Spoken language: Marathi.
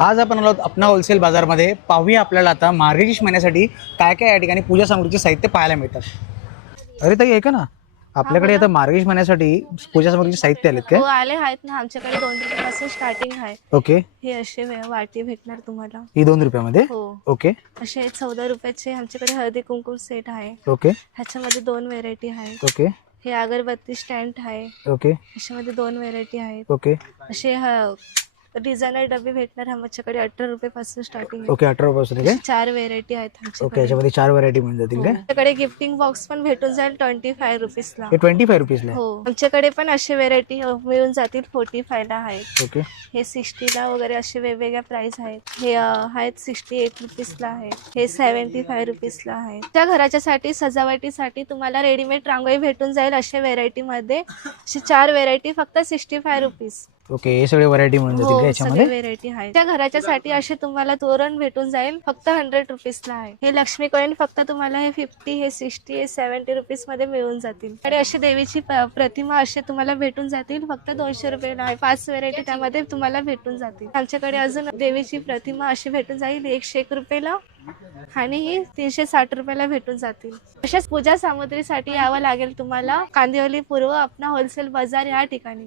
आज आपण आलो आहोत अपना होलसेल बाजारमध्ये. पाहूया आपल्याला आता मार्गशीर्ष महिन्यासाठी काय काय या ठिकाणी पूजा सामग्रीचे साहित्य पाहायला मिळतात. अरे ताई ऐका ना, आपल्याकडे आता मार्गशीर्ष महिन्यासाठी पूजा सामग्रीचे साहित्य आलेत हो काय? आले आहेत ना, आमच्याकडे 2 रुपयापासून स्टार्टिंग आहे. ओके, हे असे वाटी भेटणार तुम्हाला. ही 2 रुपयामध्ये. हो, ओके असे 14 रुपयाचे आमच्याकडे हळदी कुंकू सेट आहे. ओके ह्याच्यामध्ये 2 व्हेरायटी आहे. ओके हे अगरबत्ती स्टँड आहे. ओके ह्याच्यामध्ये 2 व्हेरायटी आहेत. ओके असे डिझायनर डबे भेटणार आमच्याकडे 18 रुपयापासून स्टार्टिंग आहे. ओके 18 रुपयापासून काय? 4 व्हेरायटी आहेत ओके, आमच्याकडे. याच्यामध्ये 4 व्हरायटी मिळून जातील काय? आमच्याकडे गिफ्टिंग बॉक्स पण भेटून जाईल 25 रुपीजला. हे 25 रुपीजला. हो, आमच्याकडे पण असे व्हेरायटी मिळून जातील 45 ला आहेत. ओके हे 60 ला वगैरे असे वेगवेगळ्या प्राइस आहेत. हे आहेत 68 रुपीजला आहे. हे 75 रुपीजला आहे. त्या घराच्यासाठी सजावटीसाठी तुम्हाला रेडीमेड रांगोळी भेटून जाईल अशा व्हेरायटी मध्ये. असे 4 व्हेरायटी फक्त 65 रुपीज. ओके, हे सगळे व्हरायटी मिळून जातील का हो, सगळे याच्यामध्ये? व्हेरायटी आहे. त्या घराच्यासाठी असे तुम्हाला तोरण भेटून जाईल फक्त 100 रुपीजला आहे. हे लक्ष्मी कॉईन फक्त तुम्हाला हे 50, हे 60, हे 70 रुपीज मध्ये मिळून जातील. आणि अशी देवीची प्रतिमा असे तुम्हाला भेटून जातील फक्त 200 रुपयाला आहे. 5 व्हेरायटी त्यामध्ये तुम्हाला भेटून जातील. आमच्याकडे अजून देवीची प्रतिमा अशी भेटून जाईल 101 रुपयाला आणि ही 360 रुपयाला भेटून जातील. अशाच पूजा सामग्रीसाठी यावं लागेल तुम्हाला कांदिवली पूर्व अपना होलसेल बाजार या ठिकाणी.